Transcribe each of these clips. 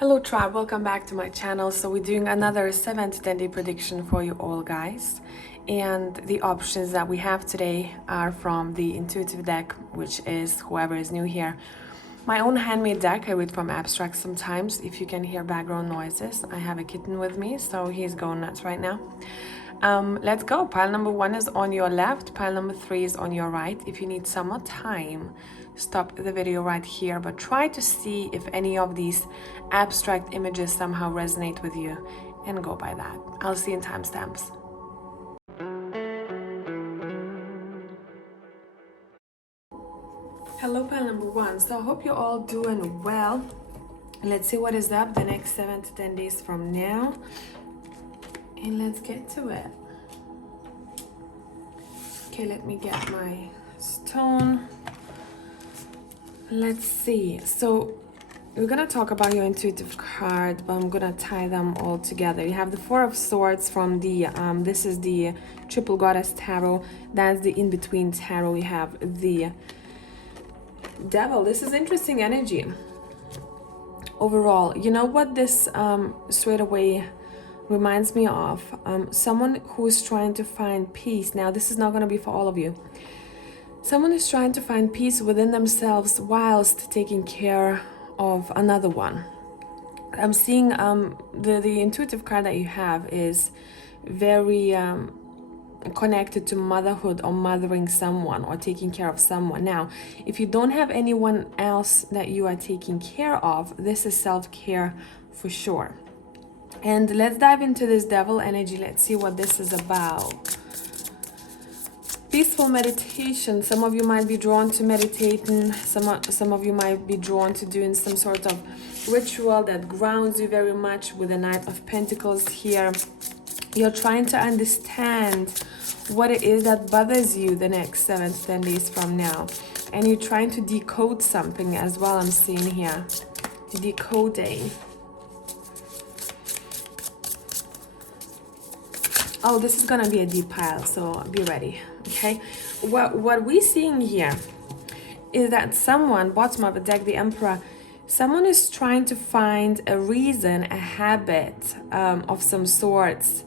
Hello tribe, welcome back to my channel. So we're doing another 7 to 10 day prediction for you all guys, and the options that we have today are from the intuitive deck, which is whoever is new here, my own handmade deck. I read from abstract sometimes. If you can hear background noises, I have a kitten with me, so he's going nuts right now. Let's go. Pile number 1 is on your left, pile number 3 is on your right. If you need some more time, stop the video right here, but try to see if any of these abstract images somehow resonate with you and go by that. I'll see you in timestamps. Hello pile number 1. So I hope you're all doing well. Let's see what is up the next 7 to 10 days from now, and let's get to it. Okay, let me get my stone. Let's see. So we're gonna talk about your intuitive card, but I'm gonna tie them all together. You have the Four of Swords from the this is the Triple Goddess Tarot. That's the in-between tarot. We have the Devil. This is interesting energy overall. You know what this straight away reminds me of? Someone who is trying to find peace. Now this is not going to be for all of you. Someone is trying to find peace within themselves whilst taking care of another one. I'm seeing the intuitive card that you have is very connected to motherhood or mothering someone or taking care of someone. Now, if you don't have anyone else that you are taking care of, this is self-care for sure. And let's dive into this Devil energy. Let's see what this is about. Peaceful meditation. Some of you might be drawn to meditating. Some of you might be drawn to doing some sort of ritual that grounds you very much with the Knight of Pentacles here. You're trying to understand what it is that bothers you the next 7 to 10 days from now. And you're trying to decode something as well, I'm seeing here. Decoding. Oh, this is gonna be a deep pile, so be ready, okay? What we're seeing here is that someone, bottom of the deck, the Emperor, someone is trying to find a reason, a habit of some sorts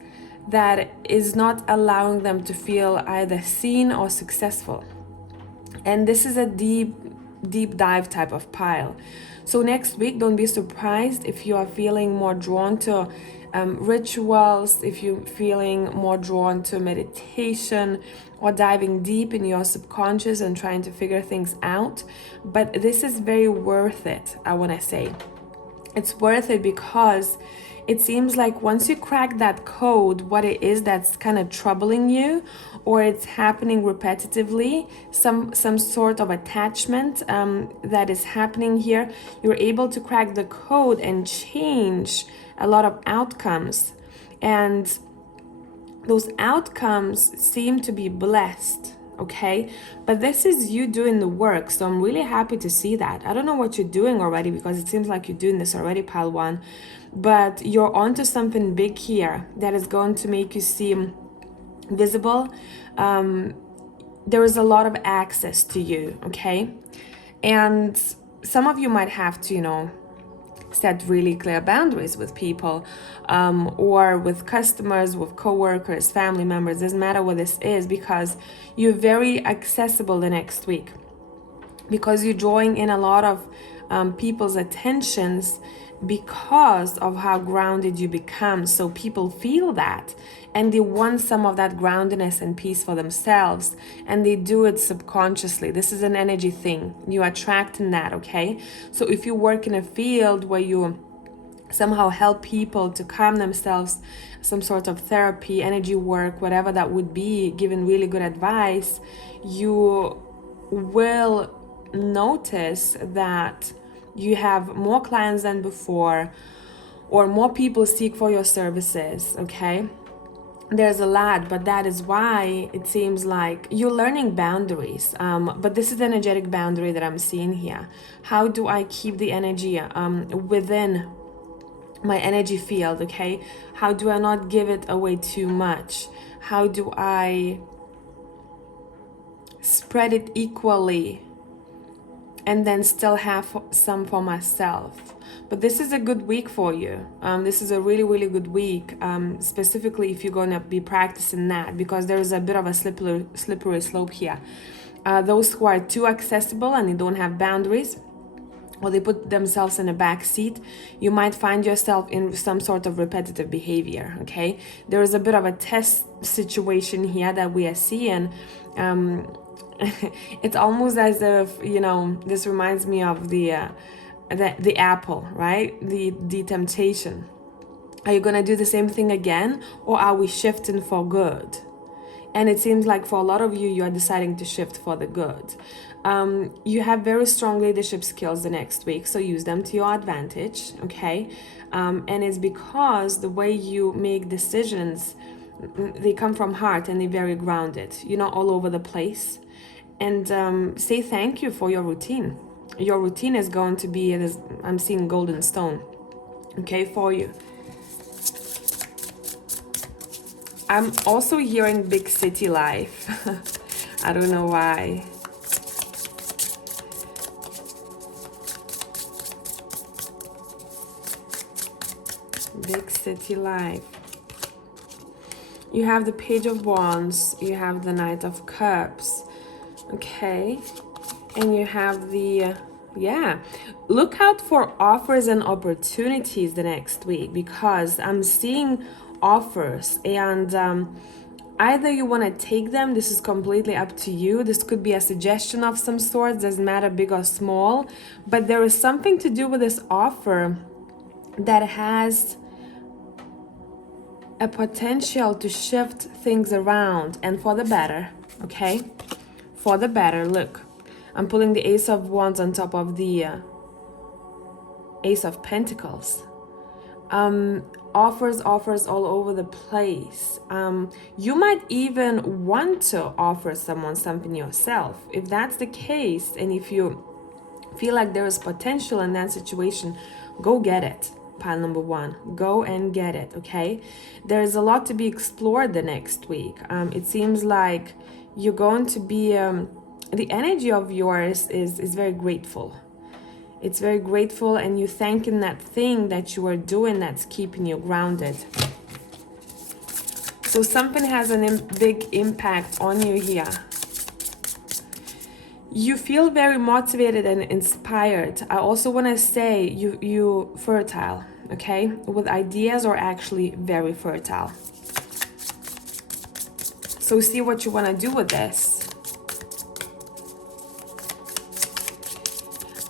that is not allowing them to feel either seen or successful. And this is a deep dive type of pile. So next week, don't be surprised if you are feeling more drawn to rituals, if you're feeling more drawn to meditation or diving deep in your subconscious and trying to figure things out. But this is very worth it, I want to say. It's worth it because it seems like once you crack that code, what it is that's kind of troubling you, or it's happening repetitively, some sort of attachment that is happening here, you're able to crack the code and change a lot of outcomes. And those outcomes seem to be blessed, okay? But this is you doing the work, so I'm really happy to see that. I don't know what you're doing already, because it seems like you're doing this already, pile 1, but you're onto something big here that is going to make you seem visible. There is a lot of access to you, okay? And some of you might have to, you know, set really clear boundaries with people, or with customers, with co-workers, family members. Doesn't matter what this is, because you're very accessible the next week, because you're drawing in a lot of people's attentions because of how grounded you become. So people feel that and they want some of that groundedness and peace for themselves, and they do it subconsciously. This is an energy thing. You're attracting that, okay? So if you work in a field where you somehow help people to calm themselves, some sort of therapy, energy work, whatever that would be, giving really good advice, you will notice that you have more clients than before, or more people seek for your services, okay? There's a lot, but that is why it seems like you're learning boundaries. But this is the energetic boundary that I'm seeing here. How do I keep the energy within my energy field, okay? How do I not give it away too much? How do I spread it equally and then still have some for myself. But this is a good week for you. This is a really, really good week, specifically if you're going to be practicing that, because there is a bit of a slippery slope here. Those who are too accessible and they don't have boundaries, or they put themselves in a back seat, you might find yourself in some sort of repetitive behavior, okay? There is a bit of a test situation here that we are seeing. It's almost as if, you know, this reminds me of the apple, right? The temptation. Are you gonna do the same thing again, or are we shifting for good? And it seems like for a lot of you, you are deciding to shift for the good. You have very strong leadership skills the next week, so use them to your advantage, okay? And it's because the way you make decisions, they come from heart and they're very grounded. You're not all over the place. And say thank you for your routine. Your routine is going to be, I'm seeing golden stone, okay, for you. I'm also hearing big city life. I don't know why. Big city life. You have the Page of Wands, you have the Knight of Cups, okay, and you have the, look out for offers and opportunities the next week, because I'm seeing offers, and either you want to take them, this is completely up to you. This could be a suggestion of some sort, doesn't matter big or small, but there is something to do with this offer that has a potential to shift things around and for the better, okay? For the better. Look, I'm pulling the Ace of Wands on top of the Ace of Pentacles. Offers all over the place. You might even want to offer someone something yourself. If that's the case, and if you feel like there is potential in that situation, go get it. Pile number one, go and get it, okay? There's a lot to be explored the next week. It seems like you're going to be, the energy of yours is very grateful. It's very grateful, and you're thanking that thing that you are doing that's keeping you grounded. So something has a big impact on you here. You feel very motivated and inspired. I also want to say you fertile, okay? With ideas, are actually very fertile. So see what you want to do with this.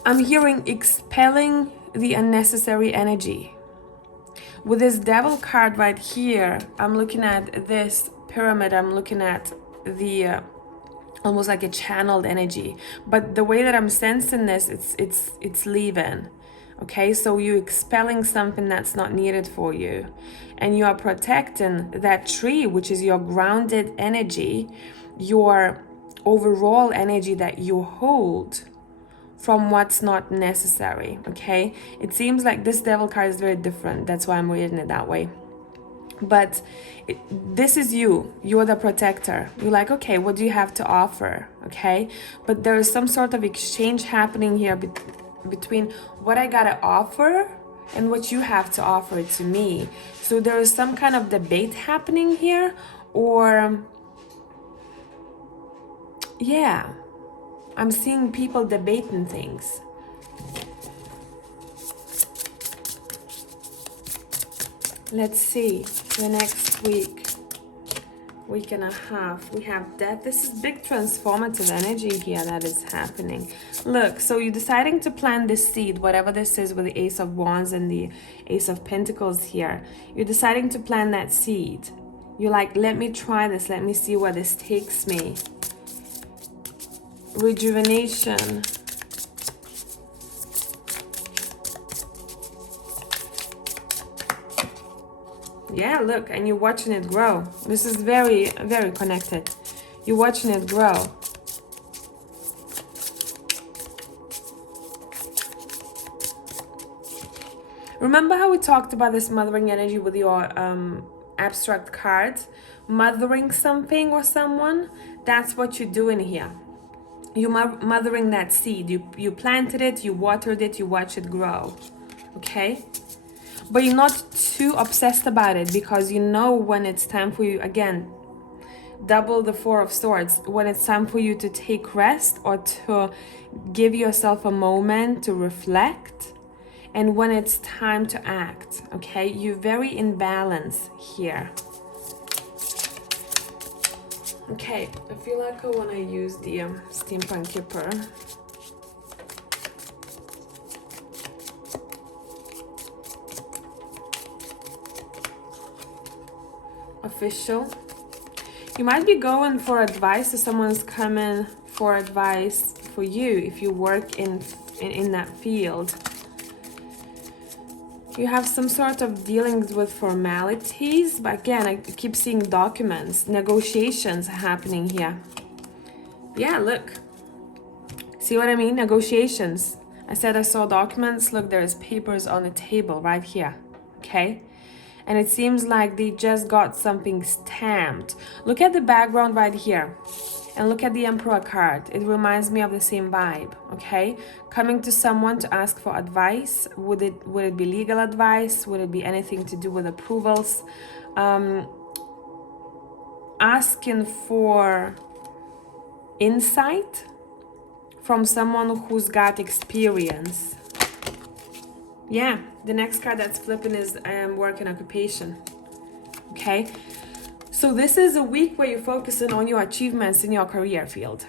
I'm hearing expelling the unnecessary energy. With this Devil card right here, I'm looking at this pyramid. I'm looking at the almost like a channeled energy, but the way that I'm sensing this, it's leaving, okay? So you're expelling something that's not needed for you, and you are protecting that tree, which is your grounded energy, your overall energy that you hold, from what's not necessary, okay? It seems like this Devil card is very different. That's why I'm reading it that way. But this is you. You're the protector. You're like, okay, what do you have to offer, okay? But there is some sort of exchange happening here between what I gotta offer and what you have to offer to me. So there is some kind of debate happening here, or yeah, I'm seeing people debating things. Let's see, the next week and a half, we have that. This is big transformative energy here that is happening. Look, so you're deciding to plant this seed, whatever this is, with the Ace of Wands and the Ace of Pentacles here. You're deciding to plant that seed. You're like, let me try this, let me see where this takes me. Rejuvenation. Yeah, look, and you're watching it grow. This is very, very connected. You're watching it grow. Remember how we talked about this mothering energy with your abstract cards? Mothering something or someone? That's what you're doing here. You're mothering that seed. You planted it, you watered it, you watch it grow. Okay? But you're not too obsessed about it, because you know when it's time for you, again, double the Four of Swords, when it's time for you to take rest or to give yourself a moment to reflect, and when it's time to act. Okay? You're very in balance here. Okay, I feel like I want to use the Steampunk Kipper. Official. You might be going for advice, so someone's coming for advice for you if you work in that field. You have some sort of dealings with formalities, but again, I keep seeing documents, negotiations happening here. Yeah, look. See what I mean? Negotiations. I said I saw documents. Look, there's papers on the table right here. Okay? And it seems like they just got something stamped. Look at the background right here. And look at the Emperor card. It reminds me of the same vibe, okay? Coming to someone to ask for advice. Would it be legal advice? Would it be anything to do with approvals? Asking for insight from someone who's got experience. Yeah, the next card that's flipping is work and occupation, okay? So this is a week where you're focusing on your achievements in your career field.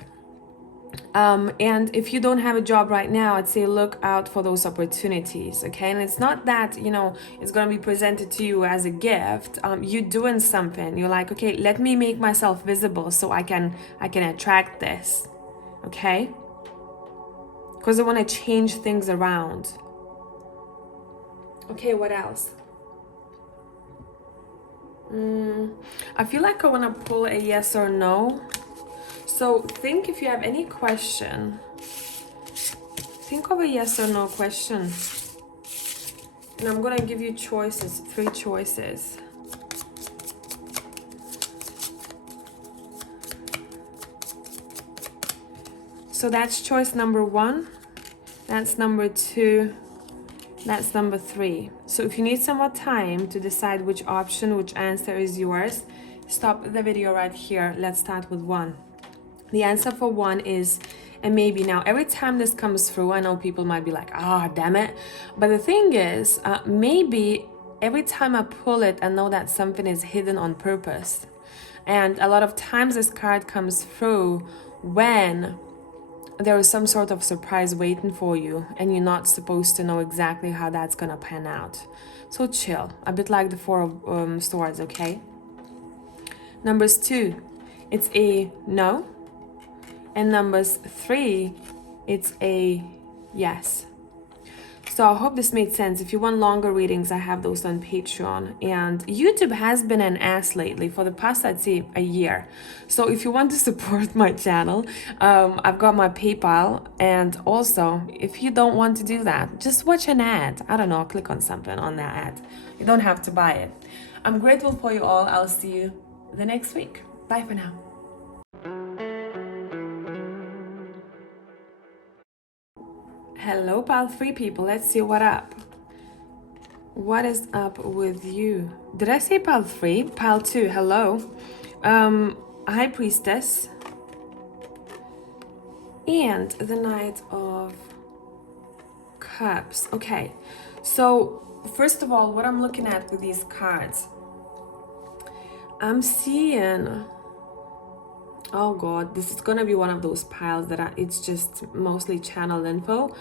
And if you don't have a job right now, I'd say look out for those opportunities, okay? And it's not that, you know, it's going to be presented to you as a gift. You're doing something. You're like, okay, let me make myself visible so I can attract this, okay? Because I want to change things around. Okay, what else? I feel like I want to pull a yes or no. So think if you have any question. Think of a yes or no question. And I'm going to give you choices, 3 choices. So that's choice number 1. That's number 2. That's number 3. So if you need some more time to decide which option, which answer is yours, stop the video right here. Let's start with 1. The answer for 1 is a maybe. Now, every time this comes through, I know people might be like, ah, damn it. But the thing is, maybe every time I pull it, I know that something is hidden on purpose. And a lot of times this card comes through when there is some sort of surprise waiting for you and you're not supposed to know exactly how that's gonna pan out. So chill, a bit like the Four of Swords, okay? Numbers 2, it's a no. And numbers 3, it's a yes. So I hope this made sense. If you want longer readings, I have those on Patreon. And YouTube has been an ass lately for the past, I'd say, a year. So if you want to support my channel, I've got my PayPal. And also, if you don't want to do that, just watch an ad. I don't know, click on something on that ad. You don't have to buy it. I'm grateful for you all. I'll see you the next week. Bye for now. Hello, pile 3 people. Let's see what up. What is up with you? Did I say pile 3? Pile 2, hello. High Priestess. And the Knight of Cups. Okay, so first of all, what I'm looking at with these cards, I'm seeing... Oh God, this is gonna be one of those piles that it's just mostly channel info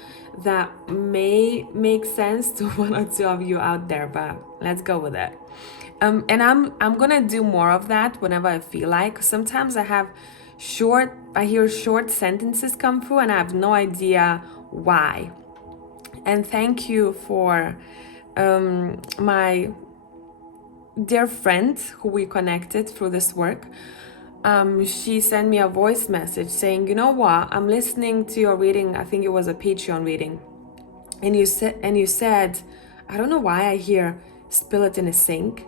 that may make sense to 1 or 2 of you out there, but let's go with it. And I'm gonna do more of that whenever I feel like. Sometimes I hear short sentences come through and I have no idea why. And thank you for my dear friend who we connected through this work. She sent me a voice message saying, you know what, I'm listening to your reading. I think it was a Patreon reading. And you said, I don't know why I hear spill it in a sink.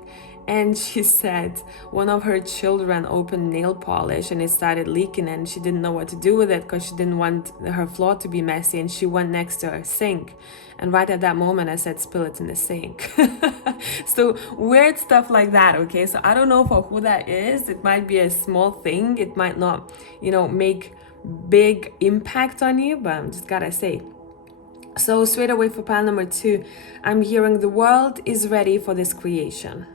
And she said one of her children opened nail polish and it started leaking, and she didn't know what to do with it because she didn't want her floor to be messy, and she went next to her sink. And right at that moment, I said, spill it in the sink. So weird stuff like that, okay? So I don't know for who that is. It might be a small thing. It might not, make big impact on you, but I'm just gotta say. So straight away for pile number 2, I'm hearing the world is ready for this creation.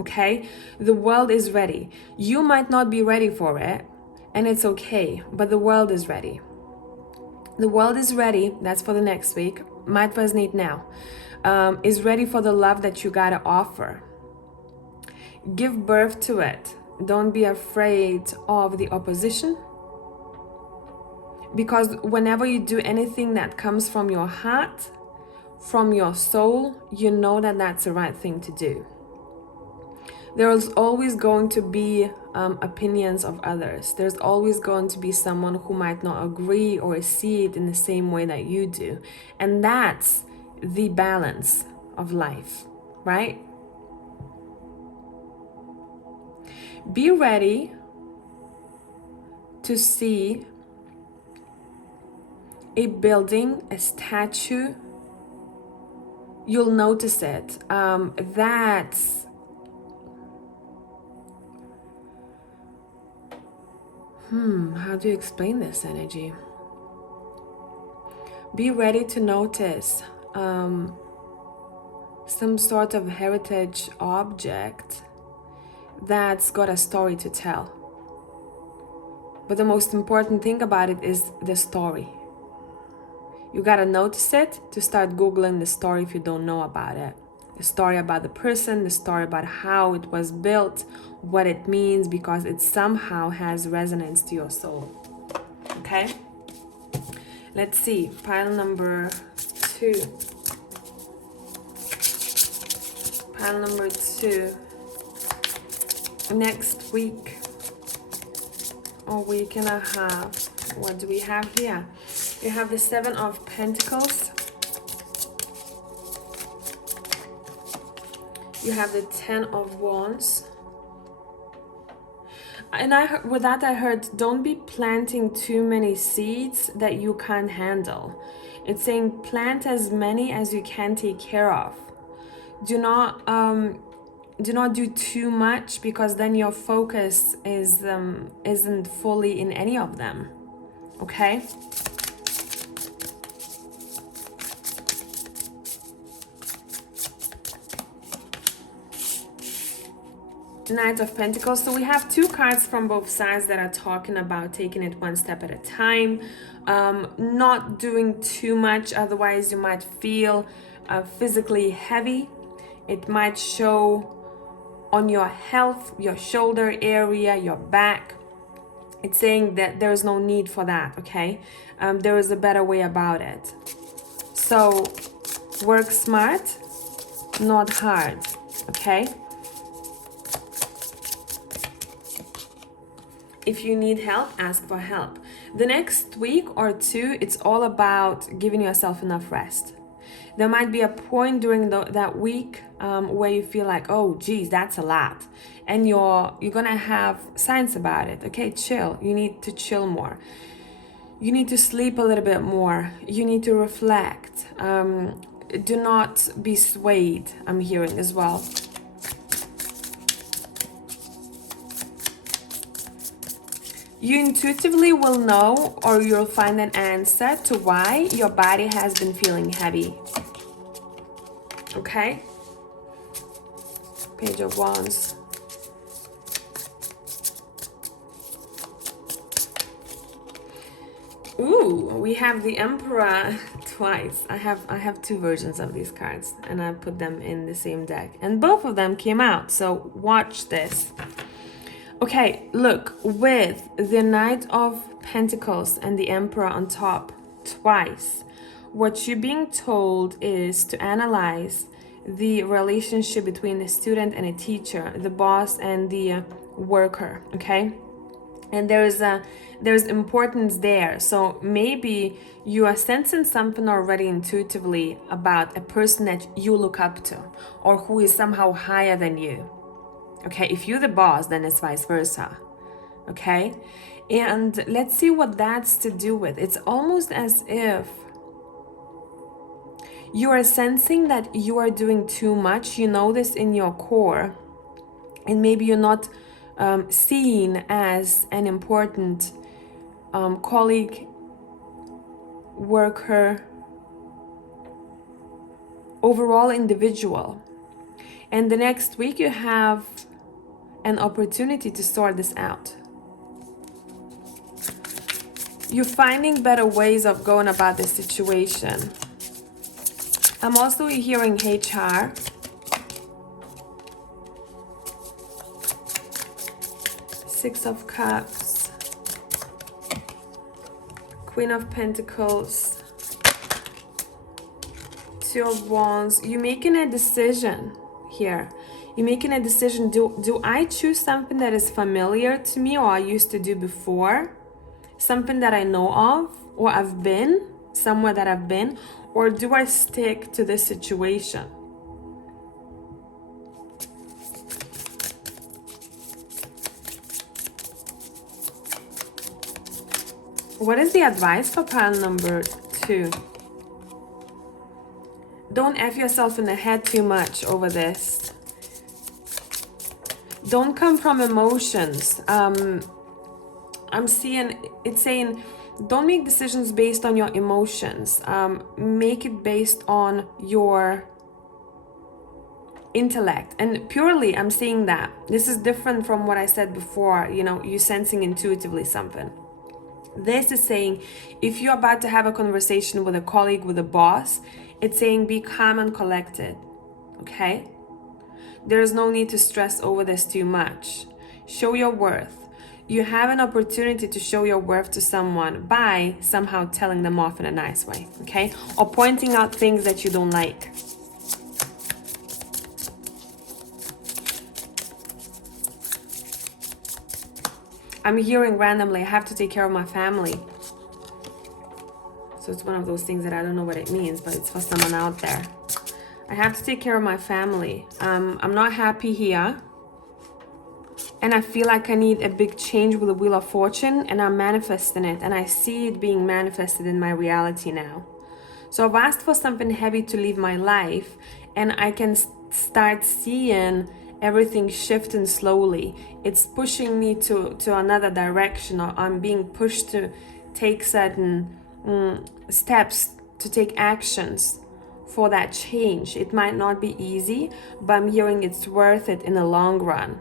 Okay, the world is ready. You might not be ready for it, and it's okay, but the world is ready. The world is ready, that's for the next week, might resonate now, is ready for the love that you gotta offer. Give birth to it. Don't be afraid of the opposition, because whenever you do anything that comes from your heart, from your soul, you know that that's the right thing to do. There's always going to be opinions of others. There's always going to be someone who might not agree or see it in the same way that you do. And that's the balance of life, right? Be ready to see a building, a statue. You'll notice it. That's how do you explain this energy? Be ready to notice some sort of heritage object that's got a story to tell. But the most important thing about it is the story. You gotta notice it to start Googling the story if you don't know about it. The story about the person, the story about how it was built, what it means, because it somehow has resonance to your soul. Okay? Let's see, pile number 2. Pile number 2. Next week or week and a half. What do we have here? We have the 7 of Pentacles. You have the 10 of Wands. And with that I heard, don't be planting too many seeds that you can't handle. It's saying plant as many as you can take care of. Do not do too much, because then your focus isn't fully in any of them. Okay? Knight of Pentacles. So we have 2 cards from both sides that are talking about taking it one step at a time, not doing too much, otherwise you might feel physically heavy. It might show on your health, your shoulder area, your back. It's saying that there's no need for that, okay? There is a better way about it. So work smart, not hard, okay? If you need help, ask for help. The next week or 2, it's all about giving yourself enough rest. There might be a point during that week where you feel like, oh, geez, that's a lot. And you're gonna have signs about it. Okay, chill. You need to chill more. You need to sleep a little bit more. You need to reflect. Do not be swayed, I'm hearing as well. You intuitively will know, or you'll find an answer to why your body has been feeling heavy. Okay? Page of Wands. Ooh, we have the Emperor twice. I have 2 versions of these cards, and I put them in the same deck. And both of them came out, so watch this. Okay, look, with the Knight of Pentacles and the Emperor on top twice, what you're being told is to analyze the relationship between the student and a teacher, the boss and the worker, okay? and there's importance there. So maybe you are sensing something already intuitively about a person that you look up to or who is somehow higher than you. Okay, if you're the boss, then it's vice versa. Okay, and let's see what that's to do with. It's almost as if you are sensing that you are doing too much. You know this in your core, and maybe you're not seen as an important colleague, worker, overall individual. And the next week you have an opportunity to sort this out. You're finding better ways of going about the situation. I'm also hearing HR. Six of Cups. Queen of Pentacles. Two of Wands. You're making a decision here. You're making a decision. Do I choose something that is familiar to me or I used to do before? Something that I know of, or I've been, somewhere that I've been, or do I stick to this situation? What is the advice for pile number 2? Don't F yourself in the head too much over this. Don't come from emotions. I'm seeing it's saying don't make decisions based on your emotions. Make it based on your intellect. And purely, I'm seeing that. This is different from what I said before, you know, you sensing intuitively something. This is saying if you're about to have a conversation with a colleague, with a boss, it's saying be calm and collected, okay? There's no need to stress over this too much. Show your worth. You have an opportunity to show your worth to someone by somehow telling them off in a nice way, okay? Or pointing out things that you don't like. I'm hearing randomly, I have to take care of my family. So it's one of those things that I don't know what it means, but it's for someone out there. I have to take care of my family. I'm not happy here. And I feel like I need a big change with the Wheel of Fortune, and I'm manifesting it. And I see it being manifested in my reality now. So I've asked for something heavy to leave my life, and I can start seeing everything shifting slowly. It's pushing me to another direction, or I'm being pushed to take certain steps, to take actions for that change. It might not be easy, but I'm hearing it's worth it in the long run.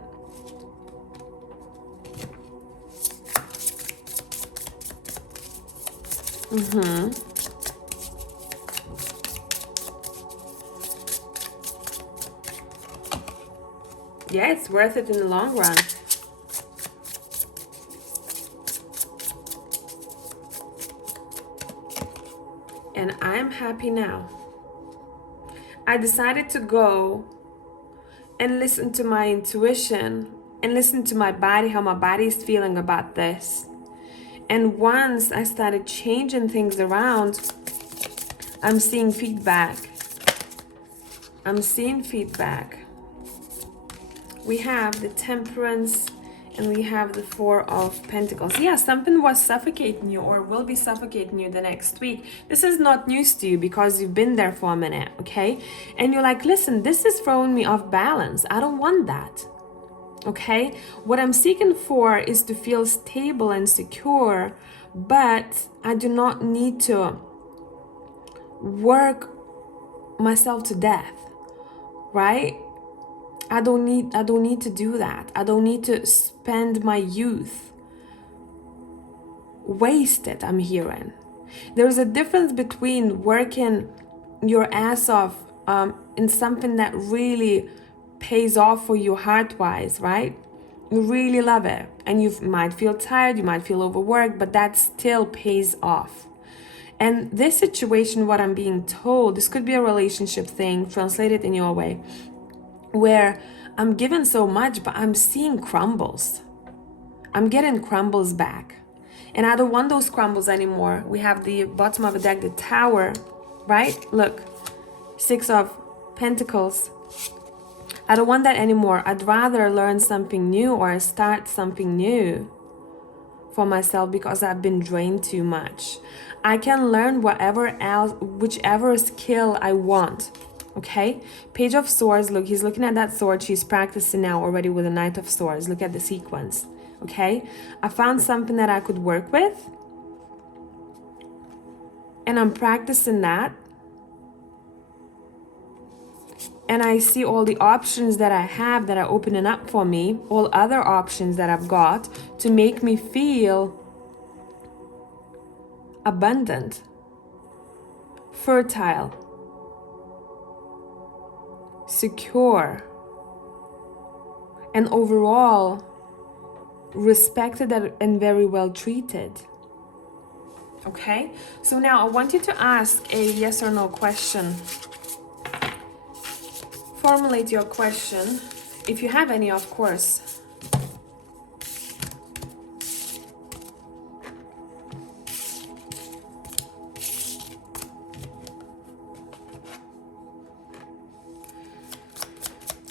Yeah, it's worth it in the long run. And I'm happy now. I decided to go and listen to my intuition and listen to my body, how my body is feeling about this. And once I started changing things around, I'm seeing feedback. I'm seeing feedback. We have the Temperance and we have the Four of Pentacles. Yeah, something was suffocating you or will be suffocating you the next week. This is not news to you because you've been there for a minute, okay? And you're like, listen, this is throwing me off balance. I don't want that. Okay, what I'm seeking for is to feel stable and secure, but I do not need to work myself to death, right? I don't need to do that. I don't need to spend my youth wasted, I'm hearing. There's a difference between working your ass off in something that really pays off for you heart-wise, right? You really love it, and you might feel tired, you might feel overworked, but that still pays off. And this situation, what I'm being told, this could be a relationship thing, translate it in your way, where I'm given so much, but I'm seeing crumbles. I'm getting crumbles back. And I don't want those crumbles anymore. We have the bottom of the deck, the Tower, right? Look, 6 of Pentacles. I don't want that anymore. I'd rather learn something new or start something new for myself because I've been drained too much. I can learn whatever else, whichever skill I want. Okay, Page of Swords. Look, he's looking at that sword. She's practicing now already with the Knight of Swords. Look at the sequence. Okay, I found something that I could work with, and I'm practicing that, and I see all the options that I have that are opening up for me, all other options that I've got to make me feel abundant, fertile, secure, and overall respected and very well treated. Okay, so now I want you to ask a yes or no question. Formulate your question, if you have any, of course.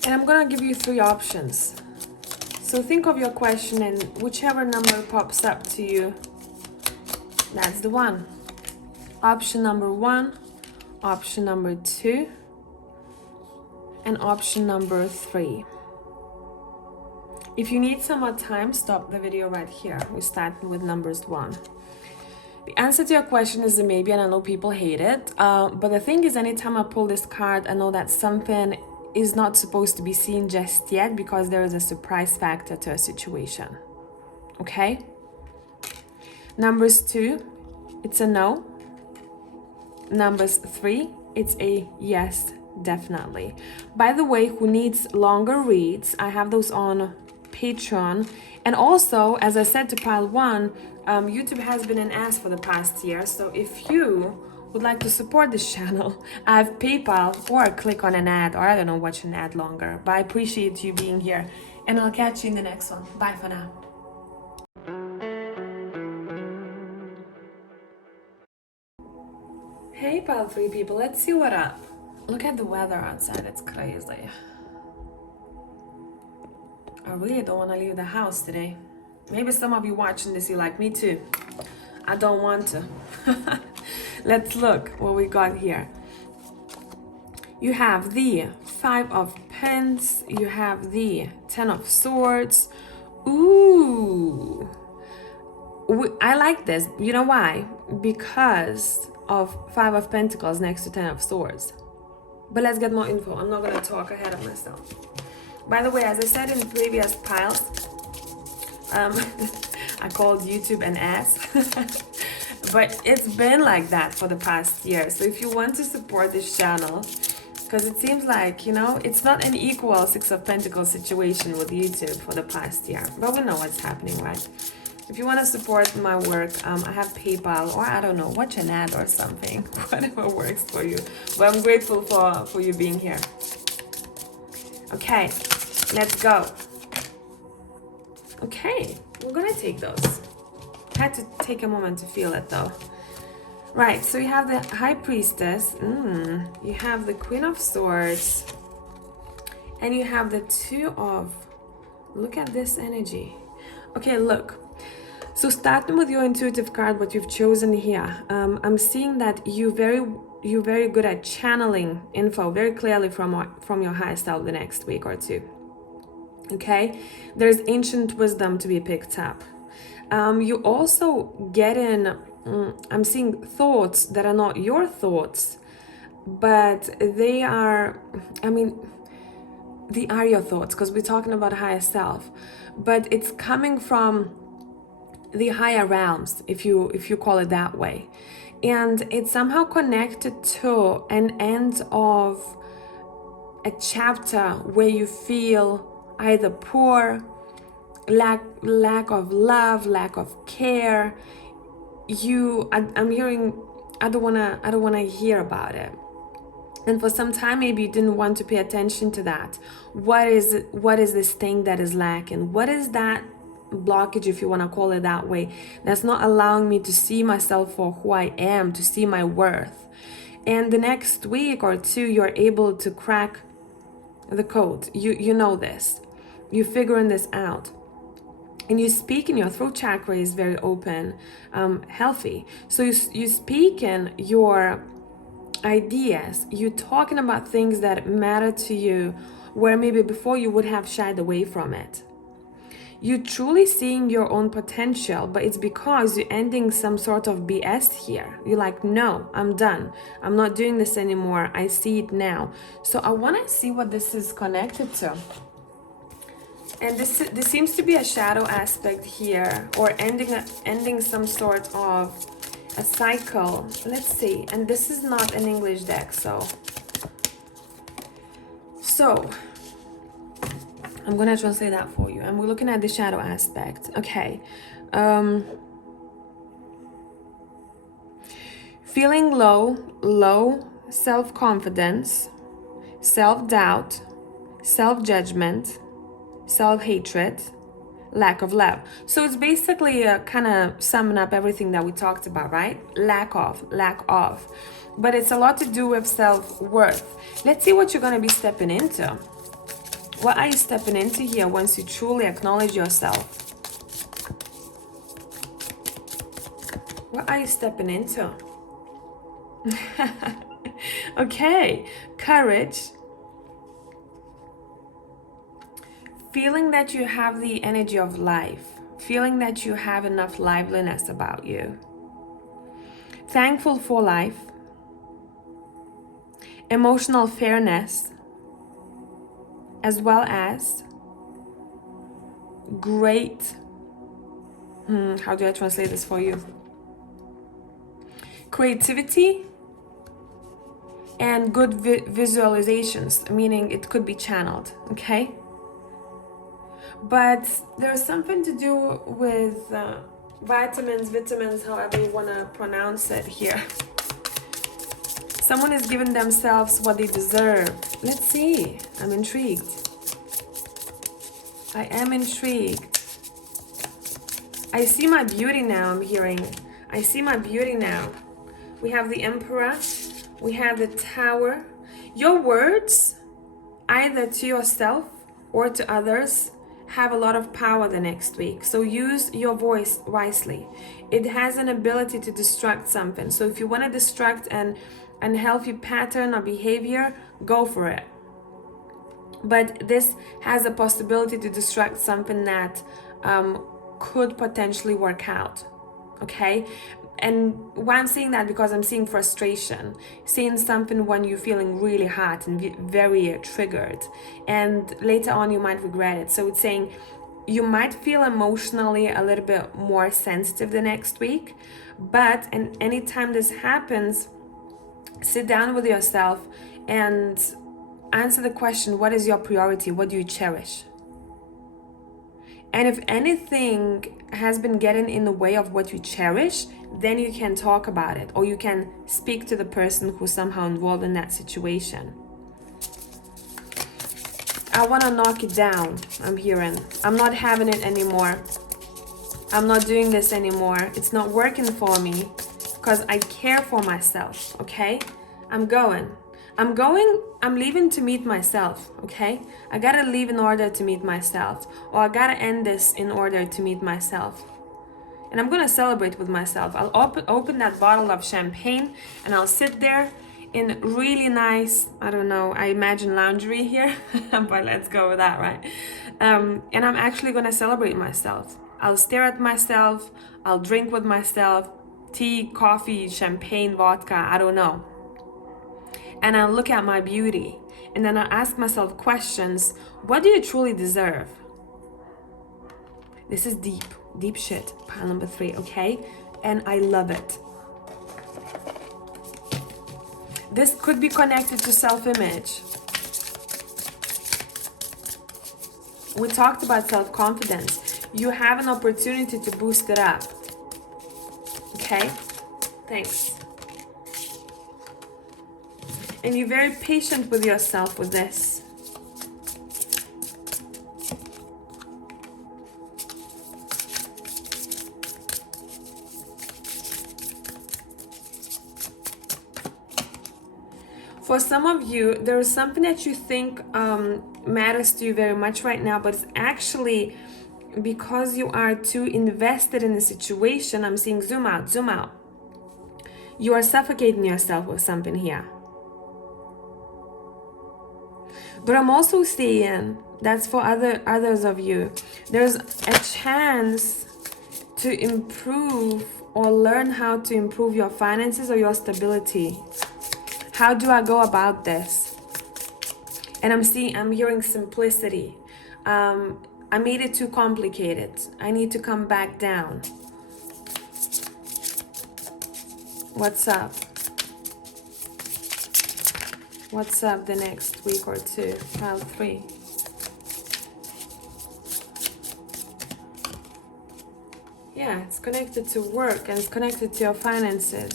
And I'm gonna give you 3 options. So think of your question, and whichever number pops up to you, that's the one. Option number 1, option number 2, and option number 3. If you need some more time, stop the video right here. We're starting with numbers 1. The answer to your question is a maybe, and I know people hate it. But the thing is, anytime I pull this card, I know that something is not supposed to be seen just yet because there is a surprise factor to a situation. Okay? Numbers 2, it's a no. Numbers 3, it's a yes, definitely. By the way, who needs longer reads, I have those on Patreon. And also, as I said to pile 1, YouTube has been an ass for the past year. So if you would like to support this channel, I have PayPal, or click on an ad, or I don't know, watch an ad longer. But I appreciate you being here, and I'll catch you in the next one. Bye for now. Hey pile 3 people, let's see what up. Look at the weather outside, it's crazy. I really don't want to leave the house today. Maybe some of you watching this, you like me too. I don't want to. Let's look what we got here. You have the 5 of Pence. You have the 10 of Swords. Ooh. I like this. You know why? Because of 5 of Pentacles next to 10 of Swords. But let's get more info. I'm not going to talk ahead of myself. By the way, as I said in previous piles, I called YouTube an ass. But it's been like that for the past year. So if you want to support this channel, because it seems like, you know, it's not an equal 6 of Pentacles situation with YouTube for the past year. But we know what's happening, right? If you want to support my work, I have PayPal, or I don't know, watch an ad or something. Whatever works for you. But I'm grateful for you being here. Okay, let's go. Okay, we're gonna take those. Had to take a moment to feel it though. Right, so you have the High Priestess, you have the Queen of Swords, and you have the 2 of, look at this energy. Okay, look, so starting with your intuitive card, what you've chosen here, I'm seeing that you're very good at channeling info very clearly from your higher self the next week or 2. Okay, there's ancient wisdom to be picked up. You also get in, I'm seeing thoughts that are not your thoughts, but they are, they are your thoughts, because we're talking about higher self, but it's coming from the higher realms, if you call it that way. And it's somehow connected to an end of a chapter where you feel either poor, lack of love, lack of care. I'm hearing, I don't wanna hear about it. And for some time, maybe you didn't want to pay attention to that. What is this thing that is lacking? What is that blockage, if you want to call it that way, that's not allowing me to see myself for who I am, to see my worth. And the next week or two, you're able to crack the code. You know this. You're figuring this out. And you speak, and your throat chakra is very open, healthy. So you speak in your ideas. You're talking about things that matter to you, where maybe before you would have shied away from it. You're truly seeing your own potential, but it's because you're ending some sort of BS here. You're like, no, I'm done. I'm not doing this anymore. I see it now. So I want to see what this is connected to. And this seems to be a shadow aspect here, or ending some sort of a cycle. Let's see. And this is not an English deck, so I'm gonna translate that for you. And we're looking at the shadow aspect. Okay. Feeling low self-confidence, self-doubt, self-judgment, self-hatred, lack of love. So it's basically kind of summing up everything that we talked about, right? Lack of. But it's a lot to do with self-worth. Let's see what you're going to be stepping into. What are you stepping into here once you truly acknowledge yourself? What are you stepping into? Okay, courage. Feeling that you have the energy of life. Feeling that you have enough liveliness about you. Thankful for life. Emotional fairness. As well as great, how do I translate this for you? Creativity and good visualizations, meaning it could be channeled, okay? But there's something to do with vitamins, however you want to pronounce it here. Someone is giving themselves what they deserve. Let's see. I'm intrigued. I am intrigued. I see my beauty now, I'm hearing. I see my beauty now. We have the Emperor. We have the Tower. Your words, either to yourself or to others, have a lot of power the next week. So use your voice wisely. It has an ability to distract something. So if you want to distract an unhealthy pattern or behavior, go for it. But this has a possibility to distract something that could potentially work out. Okay? And why I'm saying that, because I'm seeing frustration, seeing something when you're feeling really hot and very triggered, and later on you might regret it. So it's saying you might feel emotionally a little bit more sensitive the next week, but and anytime this happens, sit down with yourself and answer the question, what is your priority? What do you cherish? And if anything has been getting in the way of what you cherish, then you can talk about it, or you can speak to the person who's somehow involved in that situation. I want to knock it down, I'm hearing. I'm not having it anymore. I'm not doing this anymore. It's not working for me because I care for myself, okay? I'm leaving to meet myself, okay? I gotta leave in order to meet myself, or I gotta end this in order to meet myself. And I'm gonna celebrate with myself. I'll open that bottle of champagne and I'll sit there in really nice, I don't know, I imagine lingerie here, but let's go with that, right? And I'm actually gonna celebrate myself. I'll stare at myself, I'll drink with myself, tea, coffee, champagne, vodka, I don't know. And I'll look at my beauty, and then I'll ask myself questions. What do you truly deserve? This is deep shit, pile number 3, okay? And I love it. This could be connected to self-image. We talked about self-confidence. You have an opportunity to boost it up. Okay? Thanks. And you're very patient with yourself with this. For some of you, there is something that you think matters to you very much right now, but it's actually because you are too invested in the situation. I'm seeing zoom out, zoom out. You are suffocating yourself with something here. But I'm also seeing, that's for others of you, there's a chance to improve or learn how to improve your finances or your stability. How do I go about this? And I'm hearing simplicity. I made it too complicated. I need to come back down. What's up? What's up the next week or two? Pile 3. Yeah, it's connected to work and it's connected to your finances.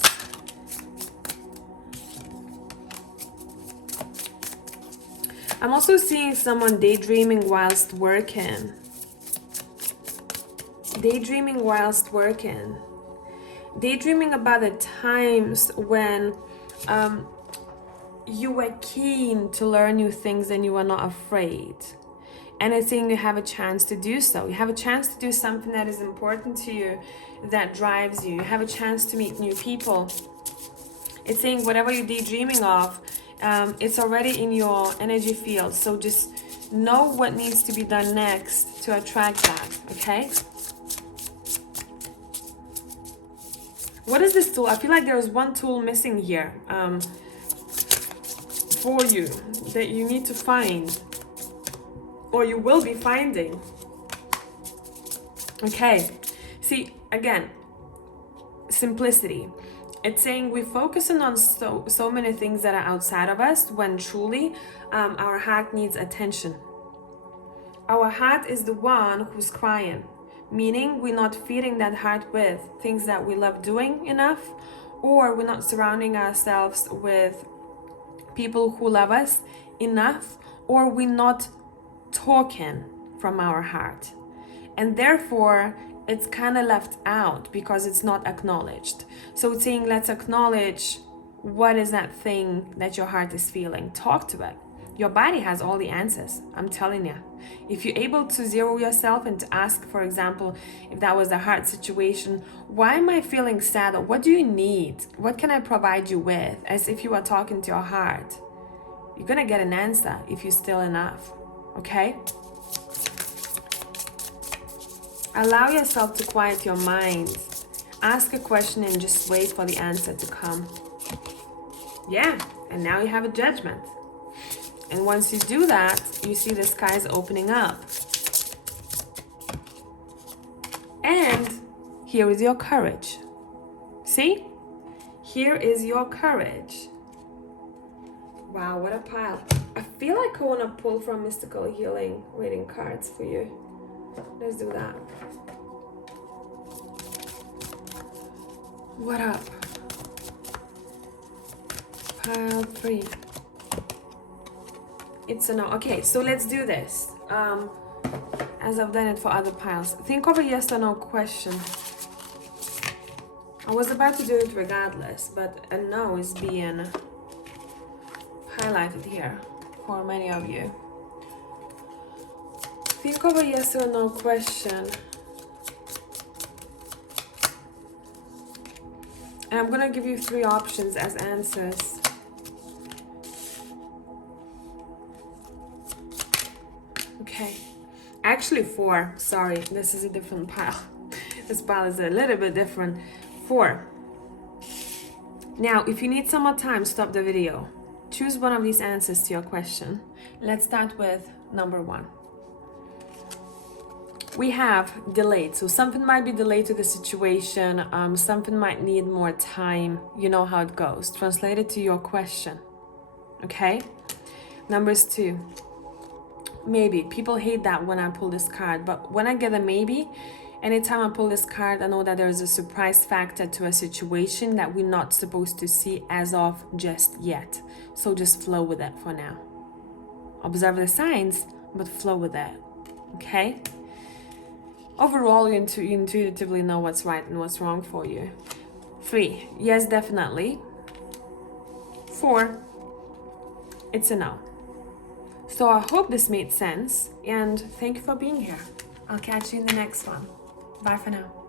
I'm also seeing someone daydreaming whilst working. Daydreaming whilst working. Daydreaming about the times when you were keen to learn new things and you were not afraid. And it's saying you have a chance to do so. You have a chance to do something that is important to you, that drives you. You have a chance to meet new people. It's saying whatever you're daydreaming of, it's already in your energy field. So just know what needs to be done next to attract that, okay? What is this tool? I feel like there's one tool missing here for you that you need to find, or you will be finding. Okay, see, again, simplicity. It's saying we're focusing on so many things that are outside of us when truly our heart needs attention. Our heart is the one who's crying, meaning we're not feeding that heart with things that we love doing enough, or we're not surrounding ourselves with people who love us enough, or we're not talking from our heart. And therefore, it's kind of left out because it's not acknowledged. So it's saying, let's acknowledge what is that thing that your heart is feeling. Talk to it. Your body has all the answers, I'm telling you. If you're able to zero yourself and to ask, for example, if that was a hard situation, why am I feeling sad? Or what do you need? What can I provide you with? As if you are talking to your heart. You're gonna get an answer if you're still enough, okay? Allow yourself to quiet your mind. Ask a question and just wait for the answer to come. Yeah, and now you have a judgment. And once you do that, you see the skies opening up. And here is your courage. See? Here is your courage. Wow, what a pile. I feel like I want to pull from Mystical Healing reading cards for you. Let's do that. What up? Pile 3. It's a no. Okay, so let's do this. As I've done it for other piles. Think of a yes or no question. I was about to do it regardless, but a no is being highlighted here for many of you. Think of a yes or no question. And I'm gonna give you 3 options as answers. Okay, actually 4, sorry, this is a different pile. This pile is a little bit different. 4. Now, if you need some more time, stop the video. Choose one of these answers to your question. Let's start with number 1. We have delayed, so something might be delayed to the situation, something might need more time. You know how it goes. Translate it to your question, okay? Numbers 2. Maybe. People hate that when I pull this card, but when I get a maybe, anytime I pull this card, I know that there's a surprise factor to a situation that we're not supposed to see as of just yet. So just flow with it for now. Observe the signs, but flow with it, okay? Overall, you intuitively know what's right and what's wrong for you. 3, yes, definitely. 4, it's a no. So I hope this made sense, and thank you for being here. I'll catch you in the next one. Bye for now.